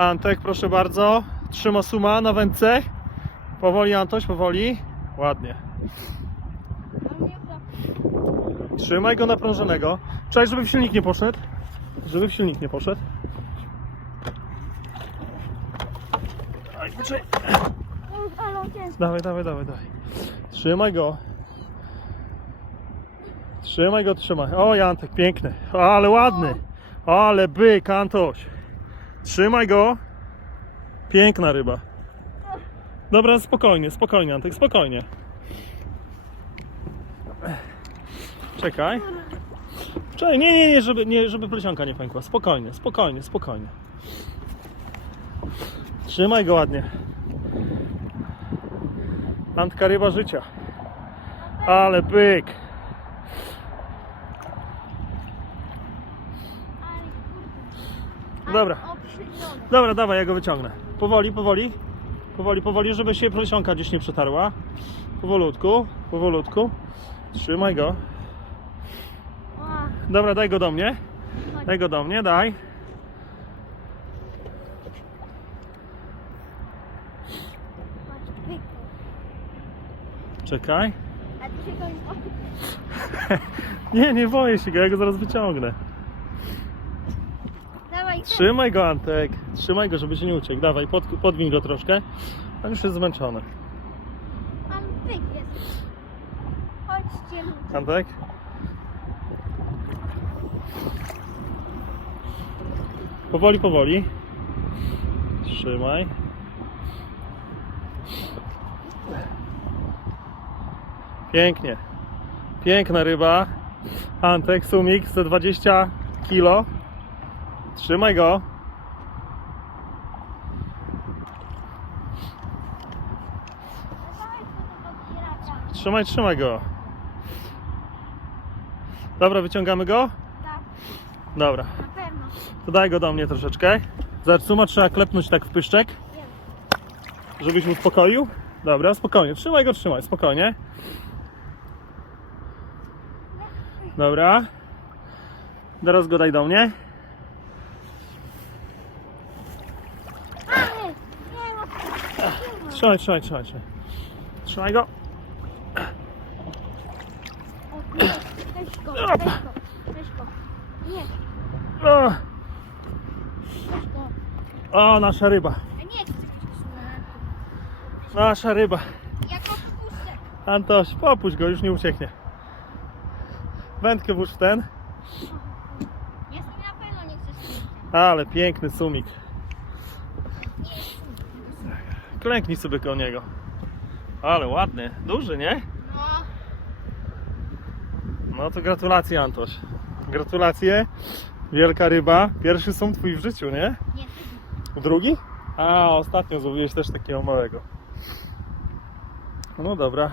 Antek, proszę bardzo. Trzyma suma na wędce. Powoli, Antoś, powoli. Ładnie. Trzymaj go naprężonego. Czekaj, żeby w silnik nie poszedł. Żeby w silnik nie poszedł. Aj, poczekaj. Dawaj, dawaj, dawaj, dawaj. Trzymaj go. Trzymaj go, trzymaj. O, Jantek, piękny. Ale ładny. Ale byk, Antoś. Trzymaj go. Piękna ryba. Dobra, spokojnie, spokojnie, Antek, spokojnie. Czekaj. Czekaj, nie, nie, nie, żeby, nie, żeby plecionka nie pękła. Spokojnie, spokojnie, spokojnie. Trzymaj go ładnie. Antka ryba życia. Ale byk. Ale kurde. Dobra. Dobra, dawaj, ja go wyciągnę. Powoli, powoli. Powoli, powoli, żeby się plesionka gdzieś nie przetarła. Powolutku, powolutku. Trzymaj go. Dobra, daj go do mnie. Daj go do mnie, daj. Czekaj. Nie, nie boję się go, ja go zaraz wyciągnę. Dawaj, Trzymaj go, Antek. Trzymaj go, żeby się nie uciekł. Dawaj, pod, podwiń go troszkę. On już jest zmęczony. Pan pyk jest. Chodźcie ludzie. Antek? Powoli, powoli. Trzymaj. Pięknie. Piękna ryba. Antek, sumik za 20 kilo. Trzymaj go. Trzymaj, trzymaj go. Dobra, wyciągamy go? Tak, Dobra. na pewno. To daj go do mnie troszeczkę. Zobacz, suma trzeba klepnąć tak w pyszczek, żebyś mu uspokoił. Dobra, spokojnie. Trzymaj go, trzymaj, spokojnie. Dobra. Teraz go daj do mnie. Ale, nie ma Trzymaj, trzymaj, trzymaj. Trzymaj, trzymaj go. O, nie, weź go, weź go, weź go. Nie, O, weź go. o nasza ryba. A nie chcę być Nasza ryba. Jak odpustek. Antoś, popuść go, już nie ucieknie. Wędkę włóż w ten. Jest mi na pewno nie chcesz Ale piękny sumik. Klęknij sobie koło niego. Ale ładny, duży, nie? No, No to gratulacje Antoś. Gratulacje. Wielka ryba. Pierwszy sum twój w życiu, nie? nie. Drugi? A, ostatnio złowiłeś też takiego małego. No dobra.